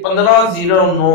1509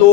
2,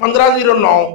1509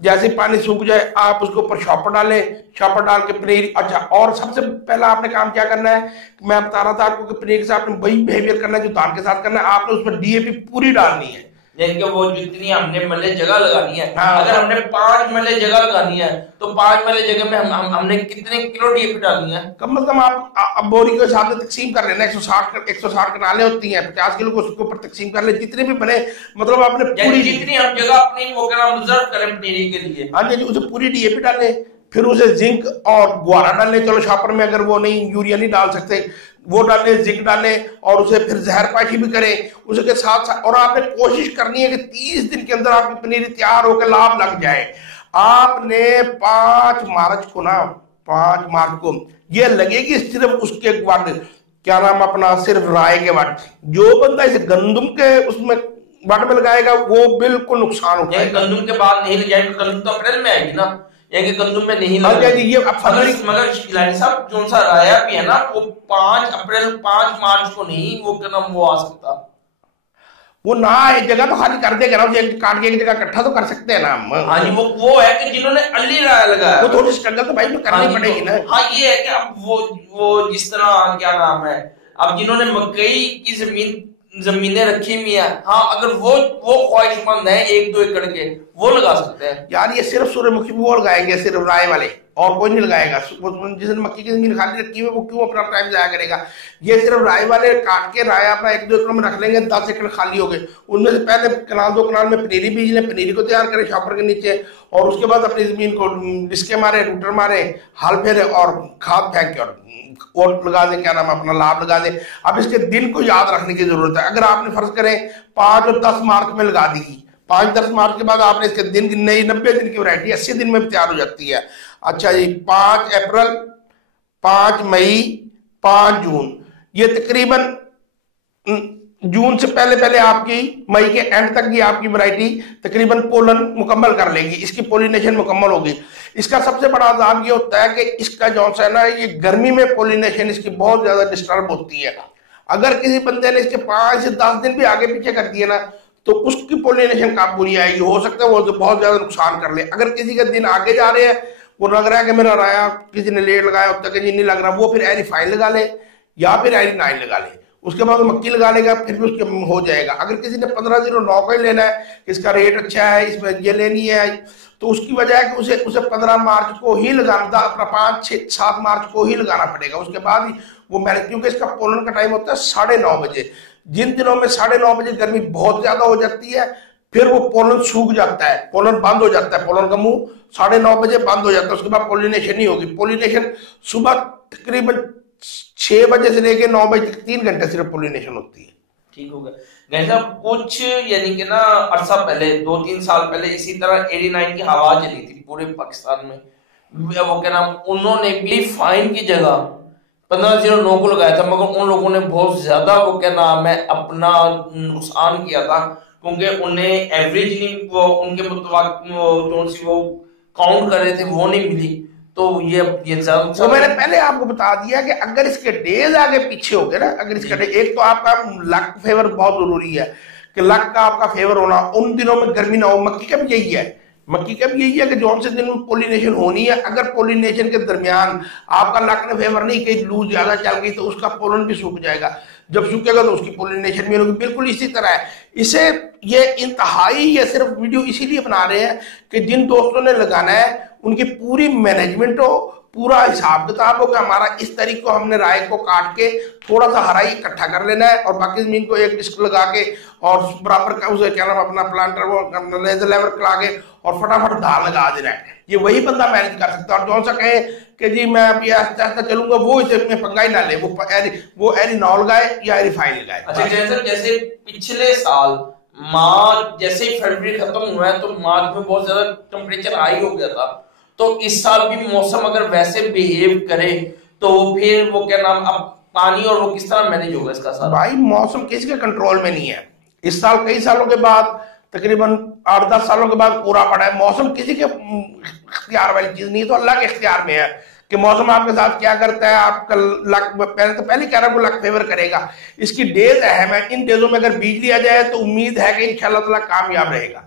जैसे पानी सूख जाए आप उसके ऊपर शॉपर डालें, शॉपर डाल के पनीर। अच्छा, और सबसे पहला आपने काम क्या करना है, मैं बता रहा था आपको कि पनीर के साथ आपने वही बिहेवियर करना है जो धान के साथ करना है। आपने उसमें डीएपी पूरी डालनी है, यानी कि वो जितनी हमने मले जगह लगानी है। हाँ, अगर हमने 5 मले जगह लगानी है तो 5 मले जगह में हमने कितने किलो डीएपी डालनी है? कम से कम आप बोरी के हिसाब से तकसीम कर लेना। 160 कनालें होती हैं, 50 किलो को उसके ऊपर तकसीम कर ले, जितने भी बने, मतलब आपने पूरी जितनी हम जगह अपनी वो क्या रिजर्व करें पनीरी के लिए। हाँ जी, उसे पूरी डीएपी डाले, फिर उसे जिंक और गुआरा डालने। चलो शॉपर में अगर वो नहीं, यूरिया नहीं डाल सकते, वो डाले, जिंक डाले, और उसे फिर जहर पाशी भी करें उसके साथ साथ। और आपने कोशिश करनी है कि 30 दिन के अंदर आपकी पनीरी तैयार होकर लाभ लग जाए। आपने 5 मार्च को ये लगेगी सिर्फ उसके बाद, क्या नाम अपना, सिर्फ राय के बाद। जो बंदा इसे गंदम के उसमें वाट में लगाएगा वो बिल्कुल नुकसान होगा। गंदम के बाद नहीं लगाएगी, गंदम तो अप्रैल में आएगी ना, ये गंदम में नहीं लगेगा। ये मगर शिलानी साहब जो सा राया भी है ना, वो 5 मार्च को नहीं, वो क्या नाम वो आ सकता, वो ना एक जगह तो खाली कर देगा ना, उसे काट के एक जगह इकट्ठा तो कर सकते हैं ना हम। हाँ जी, वो है कि जिन्होंने अली राय लगाया वो थोड़ी स्ट्रगल तो भाई में करनी पड़ेगी ना। हाँ, ये है कि अब वो जिस तरह क्या नाम है, अब जिन्होंने मकई की जमीनें रखी हुई है, हाँ, अगर वो ख्वाहिशमंद है 1-2 एकड़ के, वो लगा सकते हैं। यार ये सिर्फ सूर्यमुखी वो लगाएंगे, सिर्फ राय वाले, और कोई नहीं लगाएगा। जिसने मक्की की जमीन खाली रखी है वो क्यों अपना टाइम जाया करेगा। ये सिर्फ राय वाले काट के राय अपना 1-2 एकड़ में रख लेंगे, 10 एकड़ खाली हो गए, उनमें से पहले कनाल 2 कनाल में पनीरी बीज लें, पनीरी को तैयार करें शॉपर के नीचे, और उसके बाद अपनी जमीन को डिस्के मारे, रूटर मारे, हल फेरे और खाद फेंक के और लगा दें, क्या नाम अपना लाभ लगा दें। अब इसके दिन को याद रखने की जरूरत है। अगर आपने फर्ज करें 5 और 10 मार्च में लगा दी, 5-10 मार्च के बाद आपने इसके दिन गिनने, 90 दिन की वैरायटी 80 दिन में तैयार हो जाती है। अच्छा जी, 5 अप्रैल, 5 मई, 5 जून, ये तकरीबन जून से पहले आपकी मई के एंड तक ये आपकी वैरायटी तकरीबन पोलन मुकम्मल कर लेगी, इसकी पोलिनेशन मुकम्मल होगी। इसका सबसे बड़ा अजाब ये होता है कि इसका जो है ना, ये गर्मी में पोलिनेशन इसकी बहुत ज्यादा डिस्टर्ब होती है। अगर किसी बंदे ने इसके 5 से 10 दिन भी आगे पीछे कर दिए ना, तो उसकी पोलिनेशन कब पूरी आएगी, हो सकता है वो बहुत ज्यादा नुकसान कर ले। अगर किसी के दिन आगे जा रहे हैं, वो लग रहा है कि मेरा राया किसी ने लेट लगाया होता है कि नहीं लग रहा, वो फिर एरी 5 लगा ले या फिर एरी 9 लगा ले, उसके बाद मक्की लगा लेगा, फिर भी उसके हो जाएगा। अगर किसी ने 1509 का ही लेना है, इसका रेट अच्छा है, इसमें ये लेनी है, तो उसकी वजह है कि उसे 15 मार्च को ही लगाना, अपना 5-6-7 मार्च को ही लगाना पड़ेगा। उसके बाद ही वो मैंने, क्योंकि इसका पोलन का टाइम होता है 9:30 बजे। जिन दिनों में 9:30 बजे गर्मी बहुत ज्यादा हो जाती है, फिर वो पोलन सूख जाता है, पोलन बंद हो जाता है, पोलन का मुंह 9:30 बजे बंद हो जाता है। उसके बाद पोलिनेशन नहीं होगी। पोलिनेशन सुबह तकरीबन 6 बजे से लेके 9 बजे तक 3 घंटे सिर्फ पोलिनेशन होती है। ठीक हो गया। कुछ यानी कि ना अरसा पहले, 2-3 साल पहले इसी तरह 89 की हवा चली थी पूरे पाकिस्तान में, वो क्या नाम, उन्होंने भी फाइन की जगह 1509 को लगाया था, मगर उन लोगों ने बहुत ज्यादा वो क्या नाम है अपना नुकसान किया था, क्योंकि उन्हें एवरेज नहीं, वो उनके मुताबिक वो काउंट कर रहे थे वो नहीं मिली। तो ये तो मैंने पहले आपको बता दिया कि अगर इसके डेज आगे पीछे हो गए ना, अगर इसका एक तो आपका लक फेवर बहुत जरूरी है कि लक का आपका फेवर होना, उन दिनों में गर्मी ना हो। मक्की का भी यही है, मक्की का भी यही है कि जो से दिन में पोलिनेशन होनी है, अगर पोलिनेशन के दरमियान आपका लक ने फेवर नहीं कि लू ज्यादा चल गई तो उसका पोलन भी सूख जाएगा, जब सूखेगा तो उसकी पोलिनेशन भी होगी। बिल्कुल इसी तरह है। इसे ये इंतहाई, ये सिर्फ वीडियो इसीलिए बना रहे हैं कि जिन दोस्तों ने लगाना है उनकी पूरी मैनेजमेंट हो, पूरा हिसाब किताब हो कि हमारा इस तारीख को हमने राय को काट के थोड़ा सा हराई इकट्ठा कर लेना है, और बाकी जमीन को एक डिस्क लगा के और बराबर का उसे क्या नाम अपना प्लांटर वो लेजर लेवल करा के और फटाफट धान लगा देना है। ये वही बंदा मैनेज कर सकता है। और जो सा कहे कि जी मैं अभी आस्ते आस्ते चलूंगा, वो इसे में पंगा ही ना ले, वो एरी 9 लगाए या एरी 5 लगाए। अच्छा, जैसे पिछले साल मार्च, जैसे ही फरवरी खत्म हुआ है तो मार्च में बहुत ज्यादा टेम्परेचर हाई हो गया था, तो इस साल भी मौसम अगर वैसे बिहेव करे तो फिर वो क्या नाम, अब पानी और वो किस तरह मैनेज होगा इसका सारा? भाई मौसम किसी के कंट्रोल में नहीं है। इस साल कई सालों के बाद, तकरीबन 8-10 सालों के बाद पूरा पड़ा है। मौसम किसी के इख्तियार वाली चीज नहीं है, तो अल्लाह के इख्तियार में है कि मौसम आपके साथ क्या करता है। आपका लक, पहले कह रहा हूं लक फेवर करेगा। इसकी डेज अहम है, इन डेजों में अगर बीज लिया जाए तो उम्मीद है कि इंशाल्लाह ताला कामयाब रहेगा।